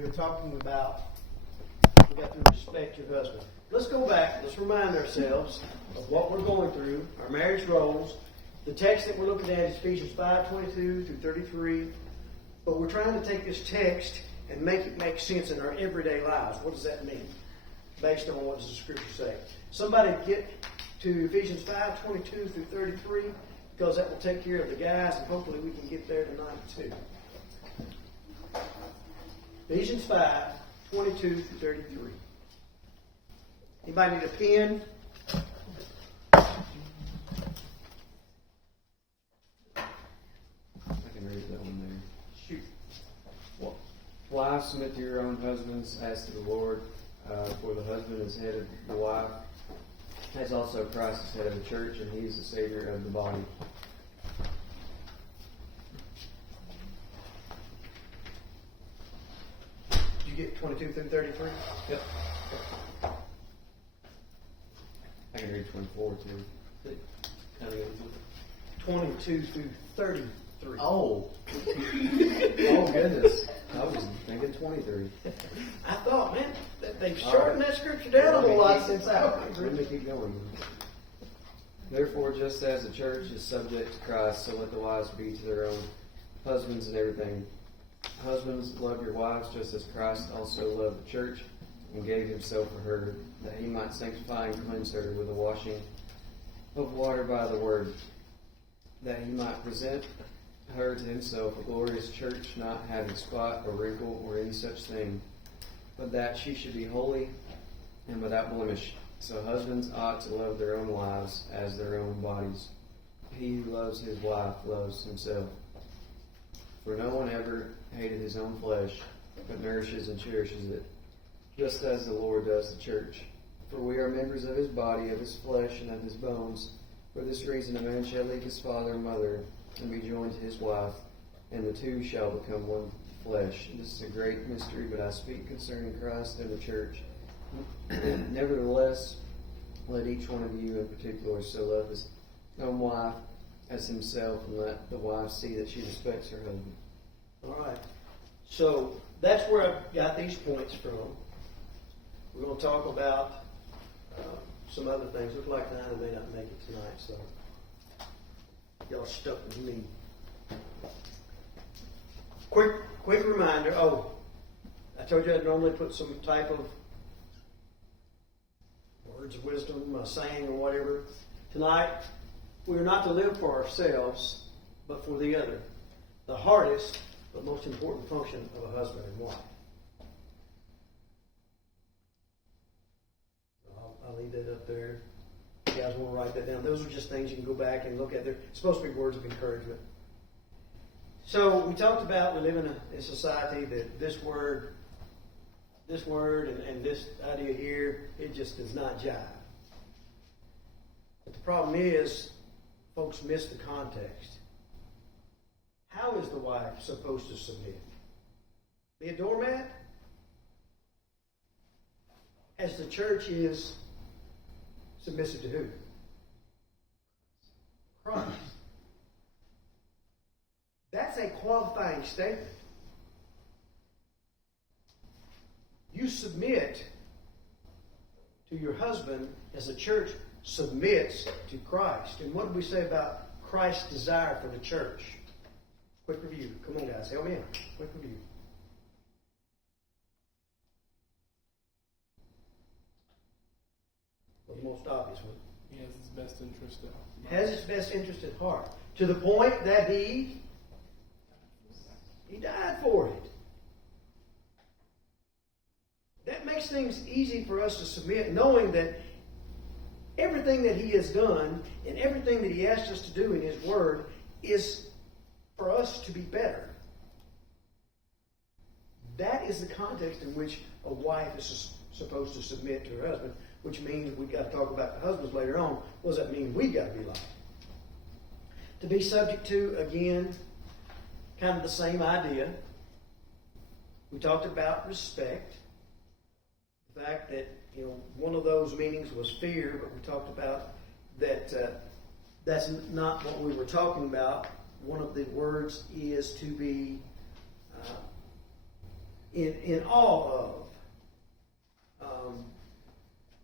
we were talking about, we got to respect your husband. Let's go back. Let's remind ourselves of what we're going through, our marriage roles. The text that we're looking at is Ephesians 5:22 through 33. But we're trying to take this text and make it make sense in our everyday lives. What does that mean? Based on what does the Scripture say? Somebody get to Ephesians 5:22 through 33, because that will take care of the guys, and hopefully we can get there tonight too. Ephesians 5:22 through 33. Anybody need a pen? I can read that one there. Shoot. Wives, submit to your own husbands as to the Lord, for the husband is head of the wife, as also Christ is head of the church, and he is the Savior of the body. Did you get 22 through 33? Yep. I can read 24 too. Kind of goes with 22 through 33. Oh goodness. I was thinking 23. I thought, man, they've shortened that scripture down a little lot since I Let me keep going. Therefore, just as the church is subject to Christ, so let the wives be to their own husbands and everything. Husbands, love your wives just as Christ also loved the church and gave himself for her, that he might sanctify and cleanse her with the washing of water by the word, that he might present her to himself a glorious church, not having spot or wrinkle or any such thing, but that she should be holy and without blemish. So husbands ought to love their own wives as their own bodies. He who loves his wife loves himself. For no one ever hated his own flesh, but nourishes and cherishes it, just as the Lord does the church. For we are members of his body, of his flesh, and of his bones. For this reason a man shall leave his father and mother, and be joined to his wife, and the two shall become one flesh. This is a great mystery, but I speak concerning Christ and the church. Nevertheless, let each one of you in particular so love his own wife as himself, and let the wife see that she respects her husband. All right. So that's where I got these points from. We're going to talk about some other things. Look like Nina may not make it tonight, so y'all stuck with me. Quick reminder. Oh, I told you I'd normally put some type of words of wisdom, a saying or whatever. Tonight, we are not to live for ourselves, but for the other. The hardest but most important function of a husband and wife. I'll leave that up there. If you guys want to write that down. Those are just things you can go back and look at. They're supposed to be words of encouragement. So we talked about we live in a society that this word and this idea here, it just does not jive. But the problem is, folks miss the context. How is the wife supposed to submit? Be a doormat? As the church is submissive to who? Christ. That's a qualifying statement. You submit to your husband as the church submits to Christ. And what did we say about Christ's desire for the church? Quick review. Come on, guys. Help me out. Quick review. Well, the most obvious one. He has his best interest at heart. Has his best interest at heart. To the point that he died for it. That makes things easy for us to submit, knowing that everything that he has done and everything that he asked us to do in his word is for us to be better. That is the context in which a wife is supposed to submit to her husband, which means we've got to talk about the husbands later on. What does that mean? We've got to be like. To be subject to, again, kind of the same idea. We talked about respect. The fact that, one of those meanings was fear, but we talked about that that's not what we were talking about. One of the words is to be in awe of,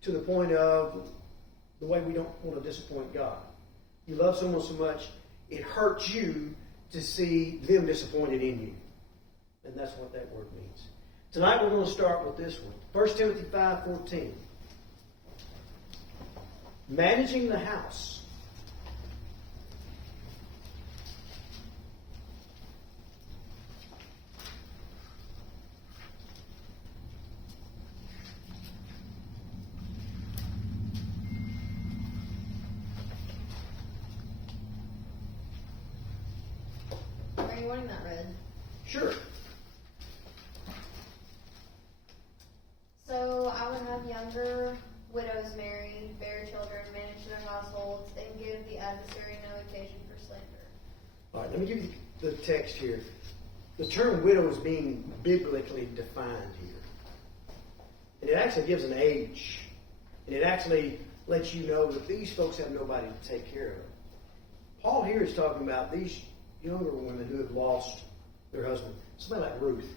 to the point of the way we don't want to disappoint God. You love someone so much, it hurts you to see them disappointed in you. And that's what that word means. Tonight we're going to start with this one. 1 Timothy 5:14. Managing the house. Are you wanting that read? Sure. So I would have younger widows marry, bear children, manage their households, and give the adversary no occasion for slander. All right, let me give you the text here. The term widow is being biblically defined here. And it actually gives an age. And it actually lets you know that these folks have nobody to take care of them. Paul here is talking about these younger women who have lost their husband. Somebody like Ruth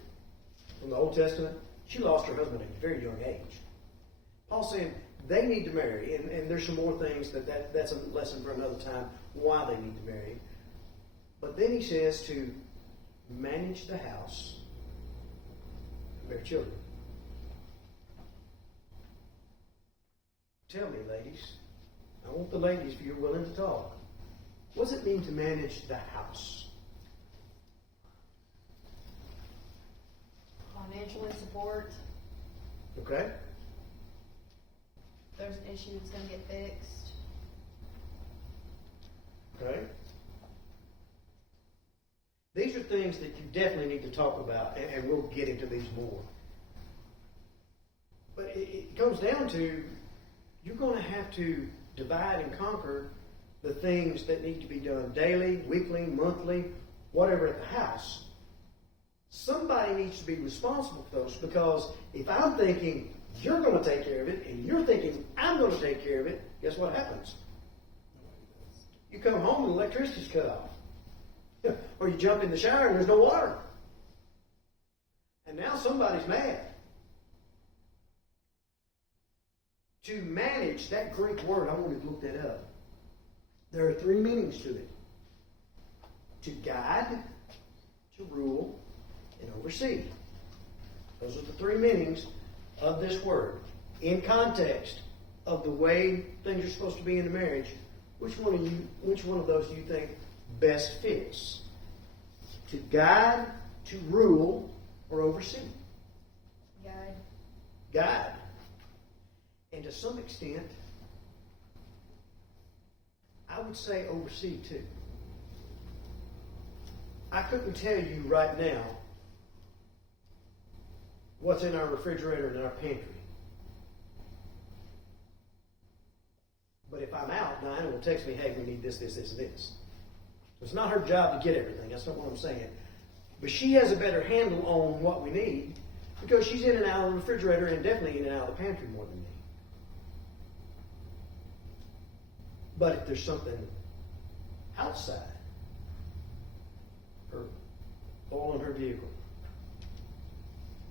from the Old Testament, she lost her husband at a very young age. Paul's saying they need to marry, and there's some more things that's a lesson for another time, why they need to marry. But then he says to manage the house and bear children. Tell me, ladies. I want the ladies, if you're willing to talk. What does it mean to manage the house? Financially support. Okay? If there's an issue, it's going to get fixed. Okay? These are things that you definitely need to talk about, and we'll get into these more. But it comes down to, you're going to have to divide and conquer the things that need to be done daily, weekly, monthly, whatever at the house. Somebody needs to be responsible for those, because if I'm thinking you're going to take care of it and you're thinking I'm going to take care of it, guess what happens? You come home and the electricity's cut off. Or you jump in the shower and there's no water. And now somebody's mad. To manage, that Greek word, I wanted to look that up. There are three meanings to it. To guide, to rule, and oversee. Those are the three meanings of this word. In context of the way things are supposed to be in a marriage, which one of those do you think best fits? To guide, to rule, or oversee? Guide. Guide. And to some extent, I would say oversee too. I couldn't tell you right now what's in our refrigerator and in our pantry. But if I'm out, Diana will text me, hey, we need this, this, this, and this. So it's not her job to get everything. That's not what I'm saying. But she has a better handle on what we need because she's in and out of the refrigerator and definitely in and out of the pantry more than me. But if there's something outside, her oil in her vehicle,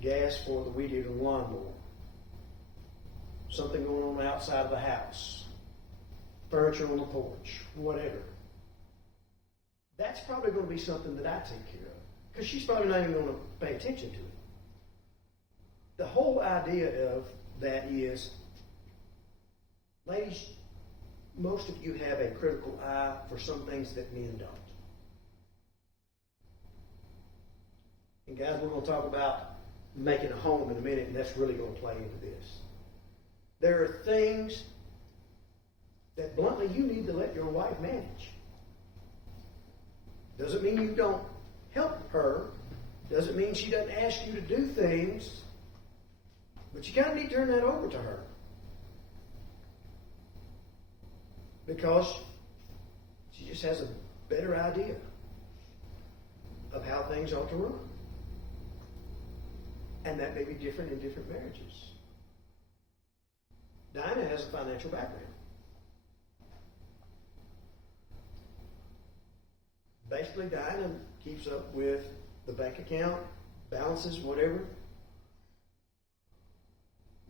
gas for the weed eater lawnmower, something going on outside of the house, furniture on the porch, whatever, that's probably going to be something that I take care of. Because she's probably not even going to pay attention to it. The whole idea of that is, ladies, most of you have a critical eye for some things that men don't. And guys, we're going to talk about making a home in a minute, and that's really going to play into this. There are things that bluntly you need to let your wife manage. Doesn't mean you don't help her. Doesn't mean she doesn't ask you to do things. But you kind of need to turn that over to her. Because she just has a better idea of how things ought to run. And that may be different in different marriages. Dinah has a financial background. Basically, Dinah keeps up with the bank account, balances, whatever.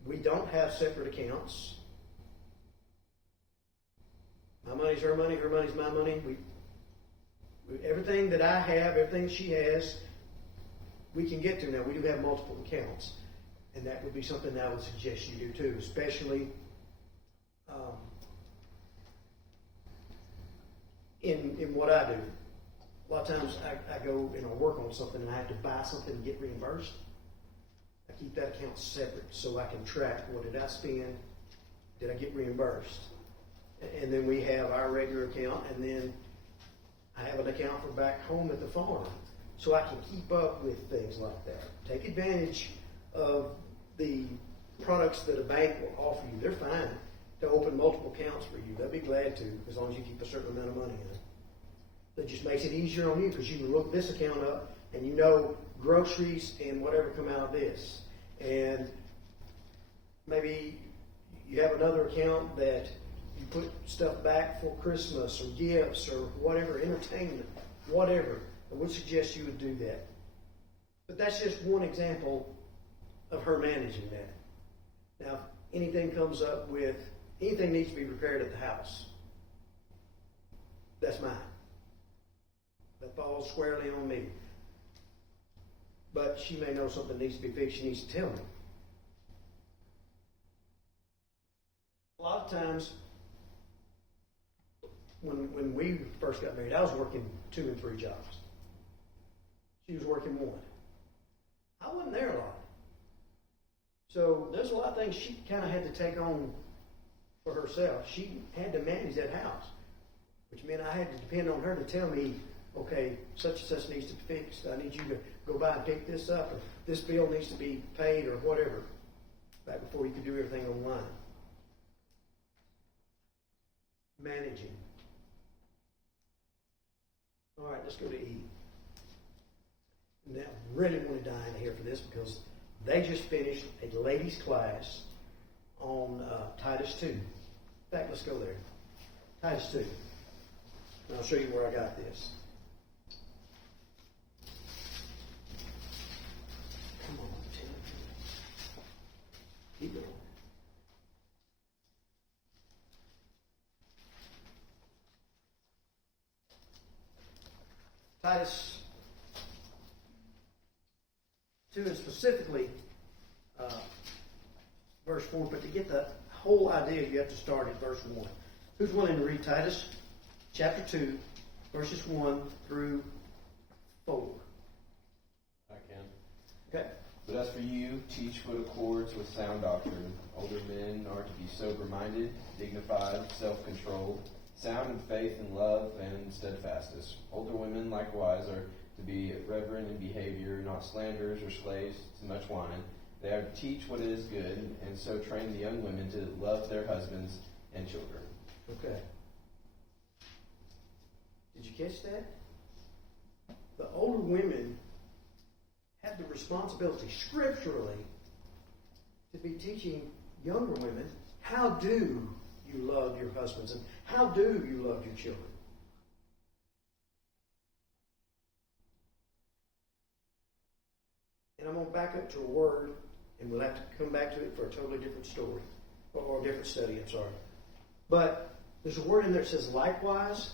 We don't have separate accounts. My money's her money's my money. Everything that I have, everything she has, we can get to now. We do have multiple accounts. And that would be something that I would suggest you do too, especially in what I do. A lot of times I go and I work on something and I have to buy something and get reimbursed. I keep that account separate so I can track what did I spend, did I get reimbursed. And then we have our regular account, and then I have an account for back home at the farm so I can keep up with things like that. Take advantage of the products that a bank will offer you. They're fine to open multiple accounts for you. They'll be glad to, as long as you keep a certain amount of money in it. That just makes it easier on you because you can look this account up and you know groceries and whatever come out of this. And maybe you have another account that you put stuff back for Christmas or gifts or whatever, entertainment, whatever. I would suggest you would do that. But that's just one example of her managing that. Now, if anything comes up with, anything needs to be repaired at the house, that's mine. That falls squarely on me. But she may know something needs to be fixed, she needs to tell me. A lot of times, when we first got married, I was working 2 and 3 jobs. She was working 1. I wasn't there a lot. So there's a lot of things she kind of had to take on for herself. She had to manage that house, which meant I had to depend on her to tell me, okay, such and such needs to be fixed. I need you to go by and pick this up, or this bill needs to be paid, or whatever, back before you could do everything online. Managing. All right, let's go to E. Now, I really want to dive in here for this because they just finished a ladies' class on Titus 2. In fact, let's go there. Titus 2. And I'll show you where I got this. Come on, Tim. Keep going. Titus 2, and specifically verse 4, but to get the whole idea, you have to start at verse 1. Who's willing to read Titus chapter 2, verses 1 through 4? I can. Okay. But as for you, teach what accords with sound doctrine. Older men are to be sober-minded, dignified, self-controlled, sound in faith and love and steadfastness. Older women likewise are to be reverent in behavior, not slanderers or slaves to much wine. They are to teach what is good, and so train the young women to love their husbands and children. Okay. Did you catch that? The older women have the responsibility scripturally to be teaching younger women, how do you love your husbands and how do you love your children? And I'm going to back up to a word, and we'll have to come back to it for a totally different story, or a different study, I'm sorry. But there's a word in there that says likewise.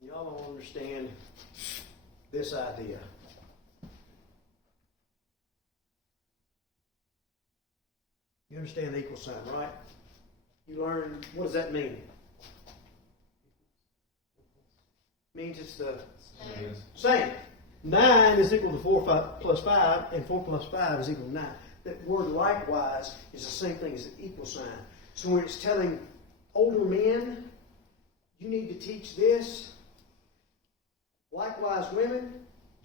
Y'all don't understand this idea. You understand the equal sign, right? You learn, what does that mean? It means it's the same. 9 is equal to 4 plus 5, and 4 plus 5 is equal to 9. That word likewise is the same thing as an equal sign. So when it's telling older men, you need to teach this. Likewise, women,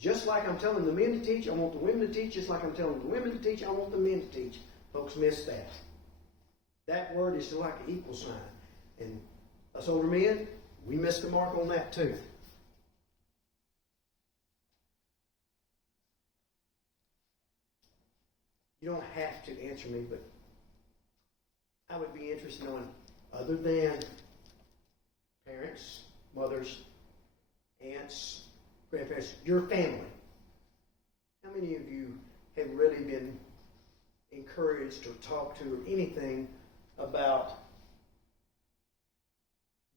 just like I'm telling the men to teach, I want the women to teach. Just like I'm telling the women to teach, I want the men to teach. Folks miss that. That word is like an equal sign. And us older men, we missed the mark on that too. You don't have to answer me, but I would be interested in knowing, other than parents, mothers, aunts, grandparents, your family, how many of you have really been encouraged or talked to or anything about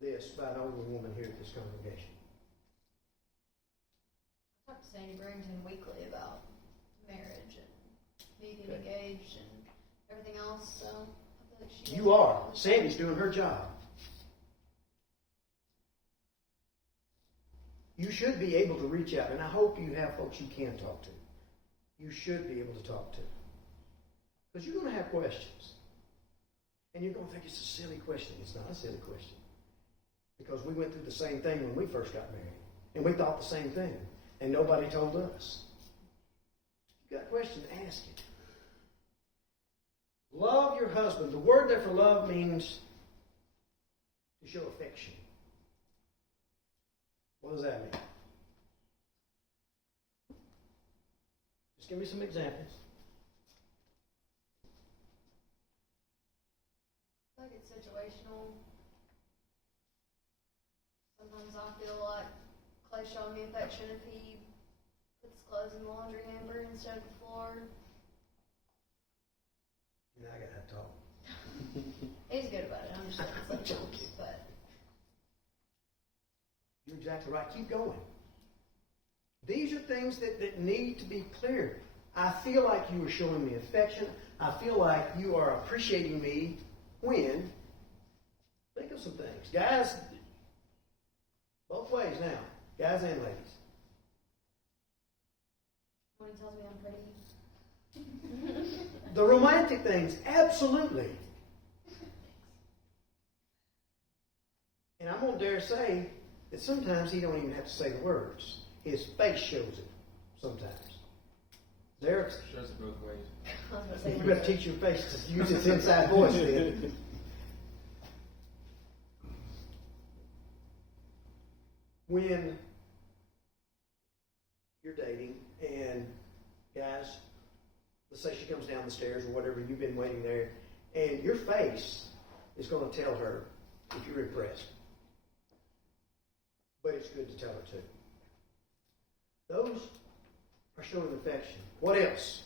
this by an older woman here at this congregation? I talk to Sandy Brington weekly about marriage and being Okay. engaged and everything else, so I feel like she You are. Sandy's doing her job. You should be able to reach out, and I hope you have folks you can talk to. You should be able to talk to. Because you're going to have questions. And you're going to think it's a silly question. It's not a silly question. Because we went through the same thing when we first got married. And we thought the same thing. And nobody told us. If you've got questions, ask it. Love your husband. The word there for love means to show affection. What does that mean? Just give me some examples. I feel like it's situational. Sometimes I feel like Clay showing me affection if he puts clothes in the laundry hamper instead of the floor. Now I gotta have to talk. He's good about it. I'm just saying it's like, but You're exactly right. Keep going. These are things that need to be clear. I feel like you are showing me affection. I feel like you are appreciating me when. Think of some things. Guys, both ways now. Guys and ladies. when he tells me I'm pretty. The romantic things, absolutely. And I'm going to dare say that sometimes he don't even have to say the words. His face shows it sometimes. There, Shows it both ways. I was gonna say, you better teach your face to use its inside voice then. When you're dating and guys, let's say she comes down the stairs or whatever, you've been waiting there, and your face is going to tell her if you're impressed. But it's good to tell her too. Those are showing affection. What else?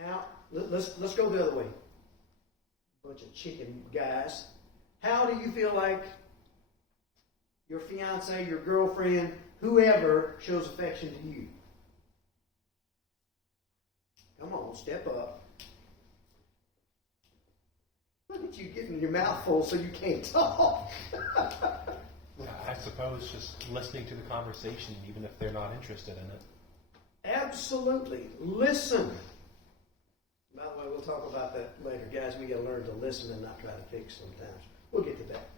How? Let's go the other way. Bunch of chicken guys. How do you feel like your fiance, your girlfriend, whoever shows affection to you? Come on, step up. Look at you getting your mouth full so you can't talk. I suppose just listening to the conversation, even if they're not interested in it. Absolutely. Listen. By the way, we'll talk about that later. Guys, we got to learn to listen and not try to fix sometimes. We'll get to that.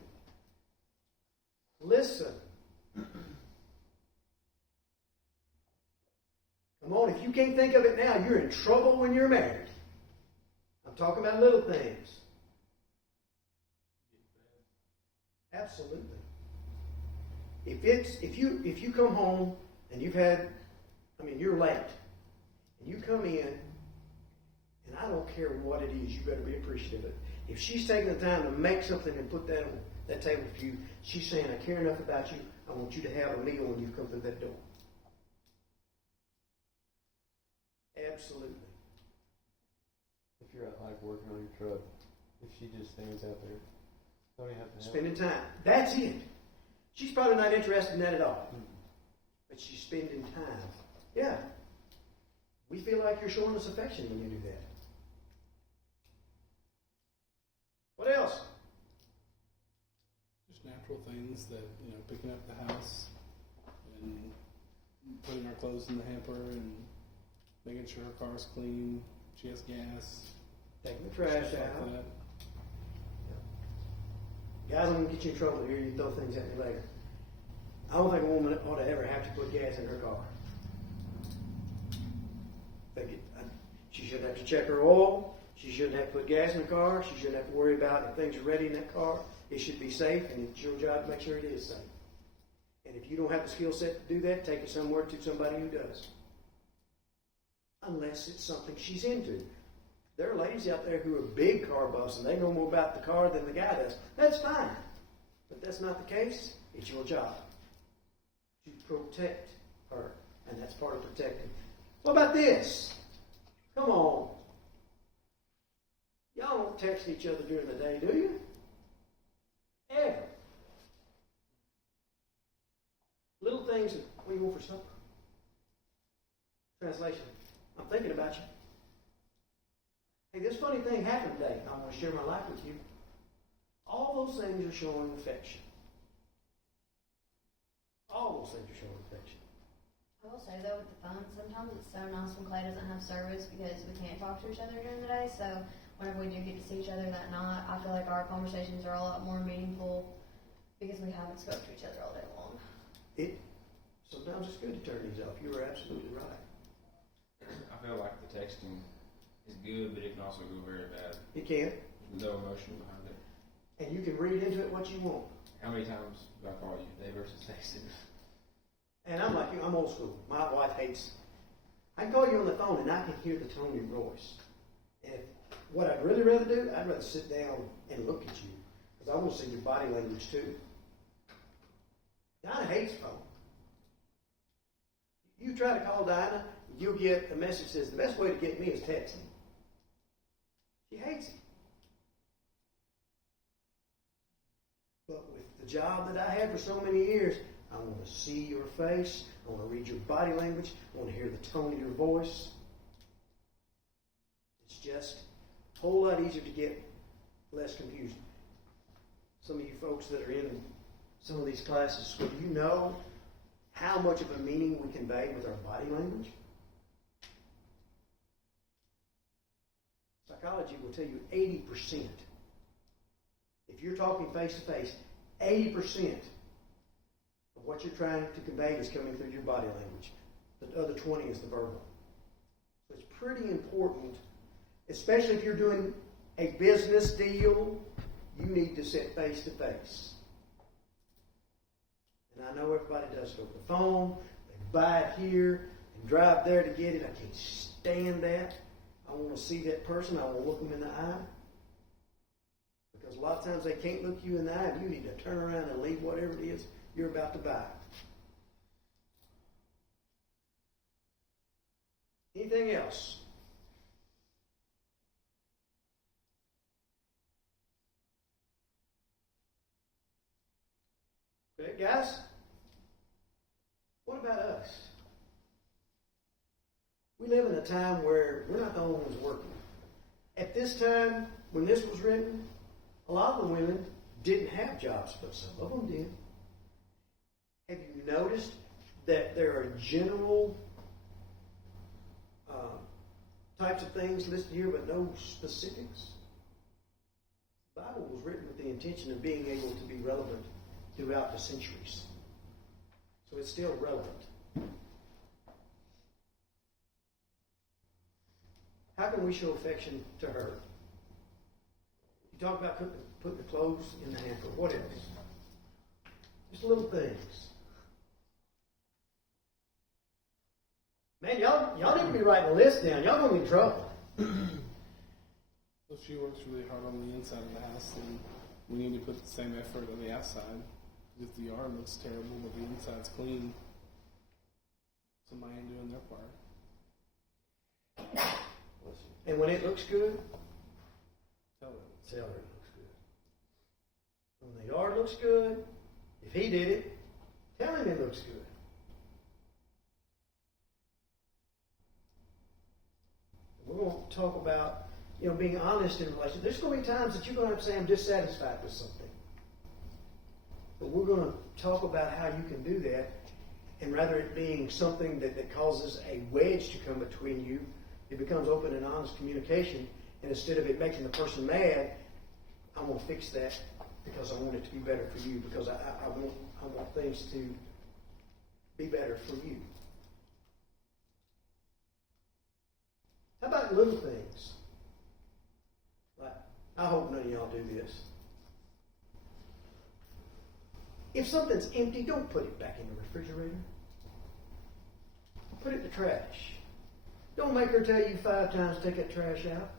Listen. Come on, if you can't think of it now, you're in trouble when you're married. I'm talking about little things. Absolutely. If you come home and you're late, and you come in, and I don't care what it is, you better be appreciative of it. If she's taking the time to make something and put that on that table for you, she's saying, I care enough about you, I want you to have a meal when you come through that door. Absolutely. If you're at like working on your truck, if she just stands out there, don't you have to help? Spending time. That's it. She's probably not interested in that at all. But she's spending time. Yeah. We feel like you're showing us affection when you do that. What else? Just natural things that, picking up the house and putting our clothes in the hamper and making sure her car's clean, she has gas, Taking the trash stuff out. like that. Guys, I'm going to get you in trouble here. You throw things at me later. I don't think a woman ought to ever have to put gas in her car. She shouldn't have to check her oil. She shouldn't have to put gas in the car. She shouldn't have to worry about if things are ready in that car. It should be safe, and it's your job to make sure it is safe. And if you don't have the skill set to do that, take it somewhere to somebody who does. Unless it's something she's into. There are ladies out there who are big car buffs, and they know more about the car than the guy does. That's fine. But that's not the case. It's your job to protect her, and that's part of protecting. What about this? Come on. Y'all don't text each other during the day, do you? Ever. Little things, what do you want for supper? Translation, I'm thinking about you. Hey, this funny thing happened today. I want to share my life with you. All those things are showing affection. All those things are showing affection. I will say though, with the phone, sometimes it's so nice when Clay doesn't have service because we can't talk to each other during the day. So whenever we do get to see each other that night, I feel like our conversations are a lot more meaningful because we haven't spoke to each other all day long. Sometimes it's good to turn these off. You were absolutely right. I feel like the texting is good, but it can also go very bad. You can, With no emotion behind it. and you can read into it what you want. How many times do I call you? Day versus texting. And I'm like you, I'm old school. My wife hates. I can call you on the phone and I can hear the tone of your voice. And what I'd really rather do, I'd rather sit down and look at you. Because I want to see your body language too. Dinah hates phone. You try to call Dinah, you'll get a message that says, the best way to get me is texting. She hates it. But with the job that I had for so many years, I want to see your face. I want to read your body language. I want to hear the tone of your voice. It's just a whole lot easier to get less confusion. Some of you folks that are in some of these classes, do you know how much of a meaning we convey with our body language? Psychology will tell you 80%. If you're talking face to face, 80% of what you're trying to convey is coming through your body language. The other 20 is the verbal. So it's pretty important, especially if you're doing a business deal, you need to sit face to face. And I know everybody does go to the phone, they buy it here, and drive there to get it. I can't stand that. I want to see that person. I want to look them in the eye. Because a lot of times they can't look you in the eye, and you need to turn around and leave whatever it is you're about to buy. Anything else? Okay, guys? What about us? We live in a time where we're not the only ones working. At this time, when this was written, a lot of the women didn't have jobs, but some of them did. Have you noticed that there are general types of things listed here, but no specifics? The Bible was written with the intention of being able to be relevant throughout the centuries. So it's still relevant. How can we show affection to her? You talk about putting the clothes in the hamper. What else? Just little things. Man, y'all need to be writing a list down. Y'all gonna be in trouble. If she works really hard on the inside of the house, then we need to put the same effort on the outside. If the yard looks terrible, but the inside's clean, somebody ain't doing their part. And when it looks good, Tell them. tell her it looks good. When the yard looks good, if he did it, tell him it looks good. We're going to talk about, being honest in relationships. There's going to be times that you're going to have to say, I'm dissatisfied with something. But we're going to talk about how you can do that, and rather it being something that causes a wedge to come between you, it becomes open and honest communication, and instead of it making the person mad, I'm going to fix that because I want it to be better for you, because I want things to be better for you. How about little things? Like, I hope none of y'all do this. If something's empty, don't put it back in the refrigerator. Put it in the trash. Don't make her tell you 5 times to take that trash out.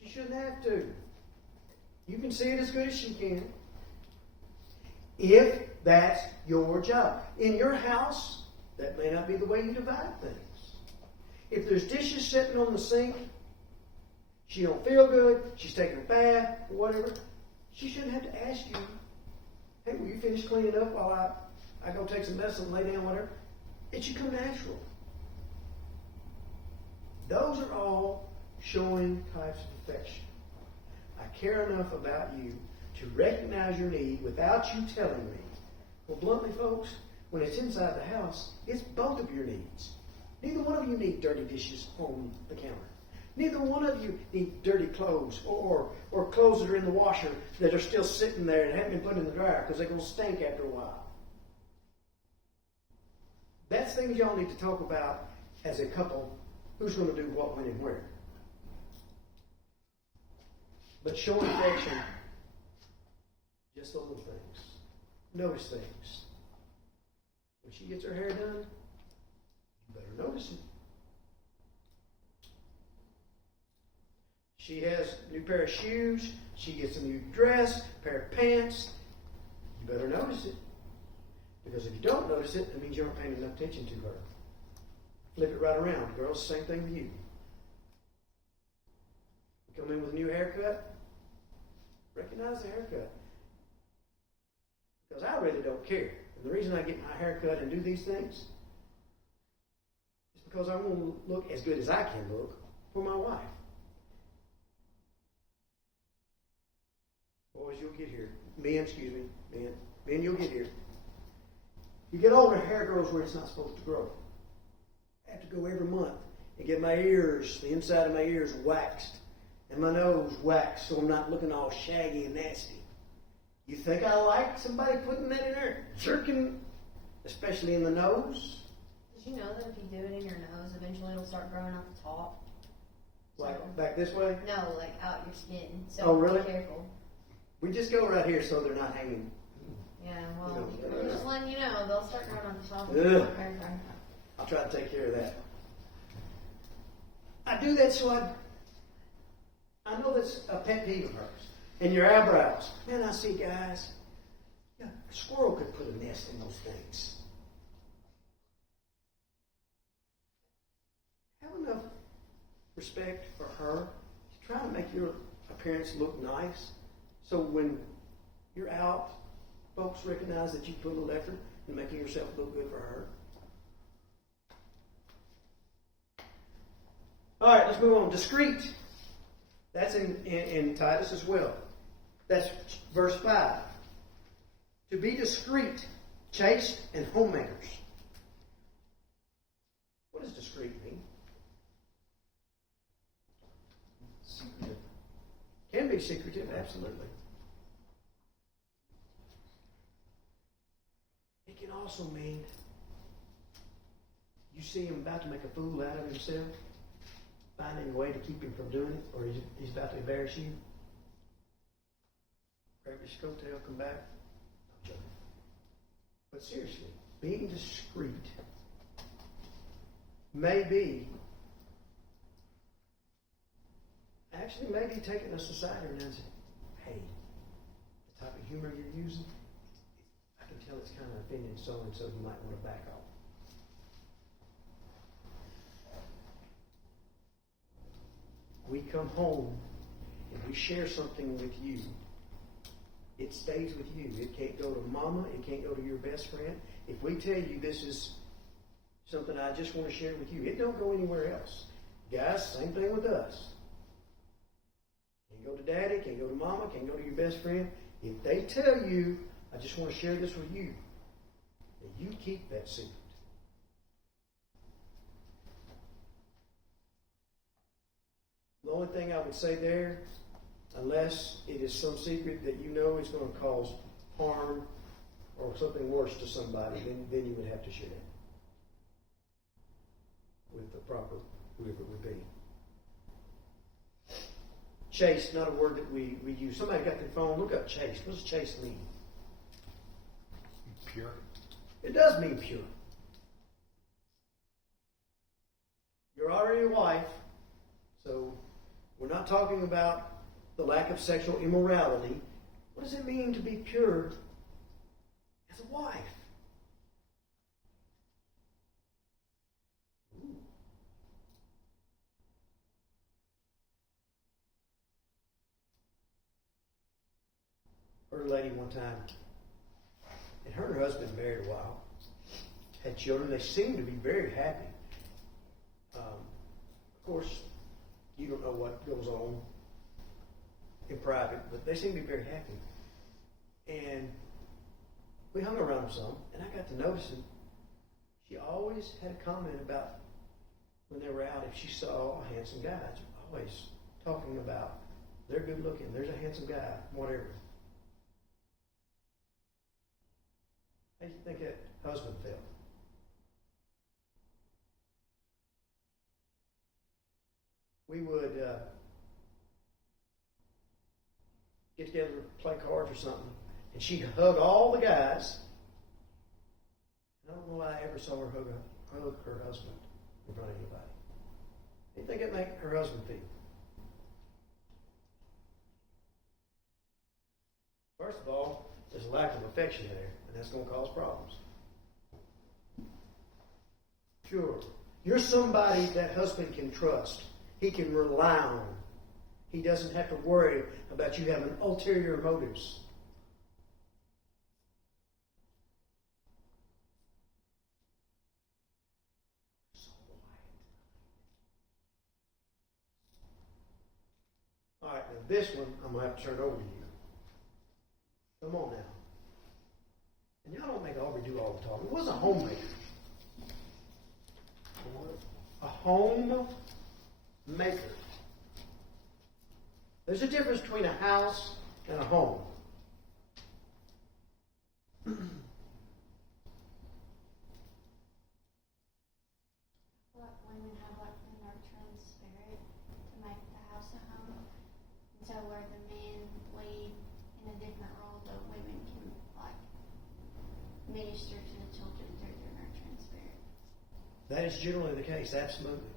She shouldn't have to. You can see it as good as she can. If that's your job. In your house, that may not be the way you divide things. If there's dishes sitting on the sink, she don't feel good, she's taking a bath, or whatever, she shouldn't have to ask you, hey, will you finish cleaning up while I go take some medicine, lay down, whatever? It should come natural. Those are all showing types of affection. I care enough about you to recognize your need without you telling me. Well, bluntly, folks, when it's inside the house, it's both of your needs. Neither one of you need dirty dishes on the counter. Neither one of you need dirty clothes or clothes that are in the washer that are still sitting there and haven't been put in the dryer because they're going to stink after a while. That's things y'all need to talk about as a couple. Who's going to do what, when, and where? But showing affection, just the little things. Notice things. When she gets her hair done, you better notice it. She has a new pair of shoes. She gets a new dress, pair of pants. You better notice it. Because if you don't notice it, it means you aren't paying enough attention to her. Flip it right around. Girls, same thing with you. You come in with a new haircut, recognize the haircut. Because I really don't care. And the reason I get my haircut and do these things is because I want to look as good as I can look for my wife. Boys, you'll get here. Men, you'll get here. You get older, hair grows where it's not supposed to grow. I have to go every month and get my ears, the inside of my ears waxed, and my nose waxed so I'm not looking all shaggy and nasty. You think I like somebody putting that in there? Jerking, especially in the nose? Did you know that if you do it in your nose, eventually it'll start growing out the top? Like back this way? No, like out your skin. So Oh, really? be careful. We just go right here so they're not hanging. Yeah, well, You know, I'm just letting you know, they'll start growing out the top of Ugh. your hair. I'll try to take care of that. I do that so I know that's a pet peeve of hers. And your eyebrows. Man, I see guys, yeah, a squirrel could put a nest in those things. Have enough respect for her. Try to make your appearance look nice. So when you're out, folks recognize that you put a little effort in making yourself look good for her. All right, let's move on. Discreet. That's in Titus as well. That's verse 5. To be discreet, chaste, and homemakers. What does discreet mean? Secretive. Can be secretive, absolutely. It can also mean you see him about to make a fool out of himself, finding a way to keep him from doing it, or he's about to embarrass you. Grab your coattail, come back. I'm joking. But seriously, being discreet may be taking us aside and saying, hey, the type of humor you're using, I can tell it's kind of offending so and so, you might want to back off. We come home and we share something with you. It stays with you. It can't go to mama. It can't go to your best friend. If we tell you this is something I just want to share with you, it don't go anywhere else. Guys, same thing with us. Can't go to daddy, can't go to mama, can't go to your best friend. If they tell you, I just want to share this with you, then you keep that secret. The only thing I would say there, unless it is some secret that you know is going to cause harm or something worse to somebody, then you would have to share it with the proper whoever it would be. Chaste, not a word that we use. Somebody got their phone, look up chaste. What does chaste mean? Pure. It does mean pure. You're already a wife, so we're not talking about the lack of sexual immorality. What does it mean to be pure as a wife? Ooh. heard a lady one time, and her and her husband married a while, had children. They seemed to be very happy. Of course, you don't know what goes on in private, but they seem to be very happy. And we hung around some, and I got to noticing she always had a comment about when they were out, if she saw a handsome guy, always talking about they're good looking, there's a handsome guy, whatever. How do you think that husband felt? We would get together, play cards or something, and she'd hug all the guys. I don't know why I ever saw her hug her husband in front of anybody. How do you think it make her husband feel? First of all, there's a lack of affection there, and that's going to cause problems. Sure. You're somebody that husband can trust. He can rely on. He doesn't have to worry about you having ulterior motives. All right, now this one I'm going to have to turn over to you. Come on now. And y'all don't make Aubrey do all the talking. What's a homemaker? A home maker. There's a difference between a house and a home. What women have like the nurturing spirit to make the house a home. And so where the men lead in a different role, the women can like minister to the children through their nurturing spirit. That is generally the case, absolutely.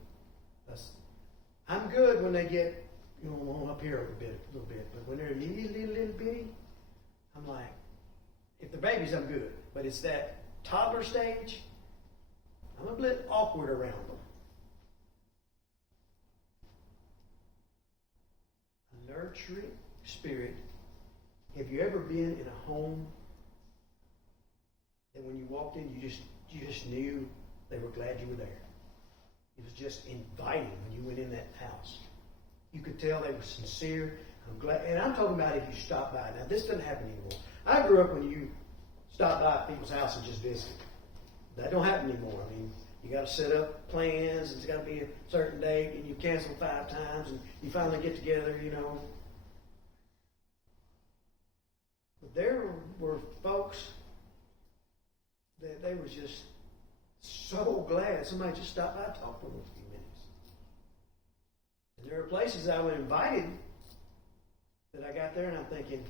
I'm good when they get, up here a little bit, but when they're little bitty, I'm like, if the babies, I'm good. But it's that toddler stage, I'm a bit awkward around them. A nurturing spirit. Have you ever been in a home that when you walked in, you just knew they were glad you were there? It was just inviting when you went in that house. You could tell they were sincere. I'm glad, and I'm talking about if you stop by. Now, this doesn't happen anymore. I grew up when you stop by people's house and just visit. That don't happen anymore. I mean, you got to set up plans, and it's got to be a certain date, and you cancel 5 times, and you finally get together, But there were folks that they were just so glad somebody just stopped by and talked to them for a few minutes. And there are places I was invited that I got there and I'm thinking,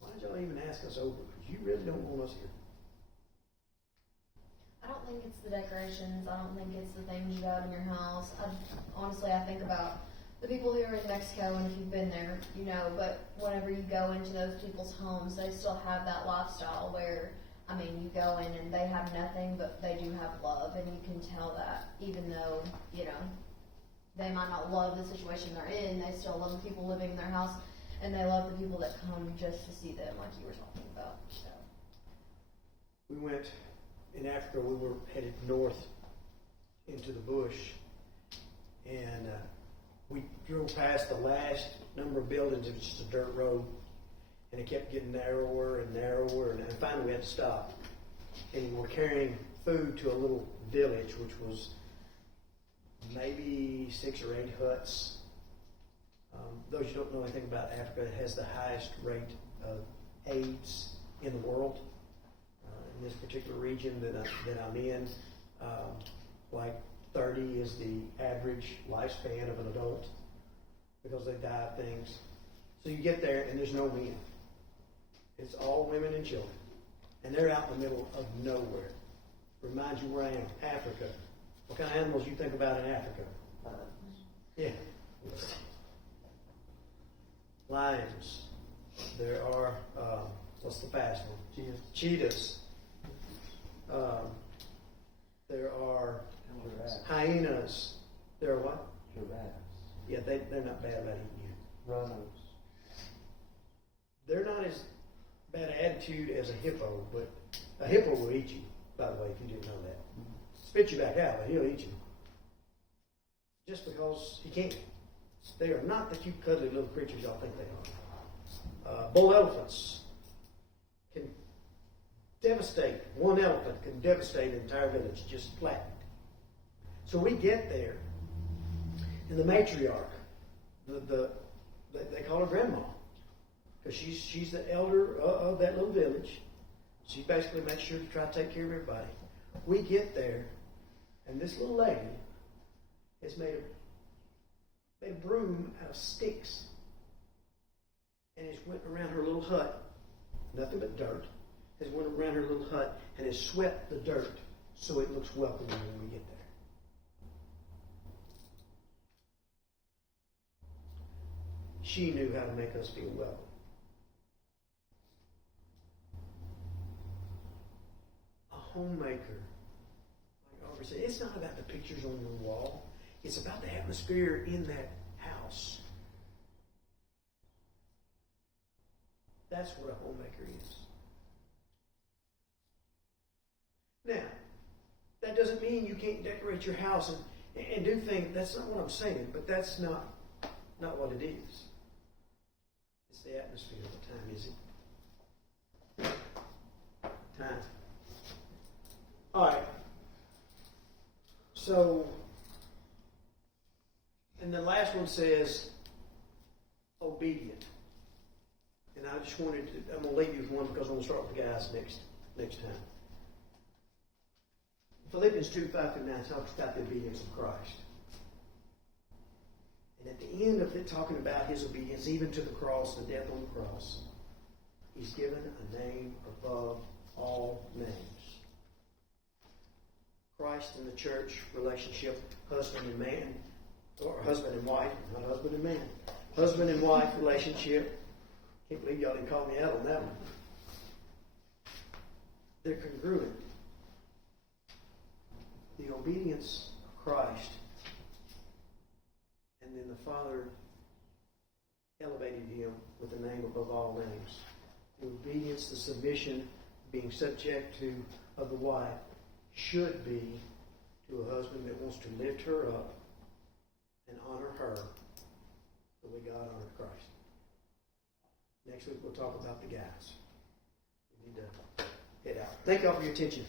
why did y'all even ask us over? Because you really don't want us here. I don't think it's the decorations. I don't think it's the things you got in your house. Honestly, I think about the people who are in Mexico, and if you've been there, but whenever you go into those people's homes, they still have that lifestyle where, you go in and they have nothing, but they do have love, and you can tell that even though, they might not love the situation they're in, they still love the people living in their house, and they love the people that come just to see them, like you were talking about. So. We went, in Africa, we were headed north into the bush, and we drove past the last number of buildings. It was just a dirt road, and it kept getting narrower and narrower, and finally we had to stop. And we were carrying food to a little village, which was maybe 6 or 8 huts. Those who don't know anything about Africa, it has the highest rate of AIDS in the world. In this particular region that I'm in, like 30 is the average lifespan of an adult because they die of things. So you get there and there's no men. It's all women and children. And they're out in the middle of nowhere. Reminds you where I am, Africa. What kind of animals you think about in Africa? Yeah. Lions. There are, what's the fast one? Cheetahs. There are hyenas. There are what? Giraffes. Yeah, they're not bad about eating you. Rhinos. they're not as bad attitude as a hippo, but a hippo will eat you, by the way, if you didn't know that. Spit you back out, but he'll eat you. Just because he can. They are not the cute, cuddly little creatures y'all think they are. Bull elephants can devastate, one elephant can devastate an entire village, just flat. So we get there, and the matriarch, they call her grandma, because she's the elder of that little village. She basically makes sure to try to take care of everybody. We get there, and this little lady has made a broom out of sticks, and it's went around her little hut, nothing but dirt, has went around her little hut and has swept the dirt so it looks welcoming when we get there. She knew how to make us feel welcome. A homemaker, like Aubrey said, it's not about the pictures on your wall. It's about the atmosphere in that house. That's what a homemaker is. Now, that doesn't mean you can't decorate your house and do things. That's not what I'm saying, but that's not what it is. It's the atmosphere. What time is it? Time. All right. So, and the last one says obedient. And I just wanted to, I'm going to leave you with one because I'm going to start with the guys next time. Philippians 2:5-9 talks about the obedience of Christ. And at the end of it, talking about his obedience, even to the cross, the death on the cross, he's given a name above all names. Christ and the church relationship, husband and man, or husband and wife, not husband and man. Husband and wife relationship. Can't believe y'all didn't call me out on that one. They're congruent. The obedience of Christ, and then the Father elevated him with the name above all names. The obedience, the submission, being subject to of the wife should be to a husband that wants to lift her up and honor her the way God honored Christ. Next week we'll talk about the guys. We need to head out. Thank y'all for your attention.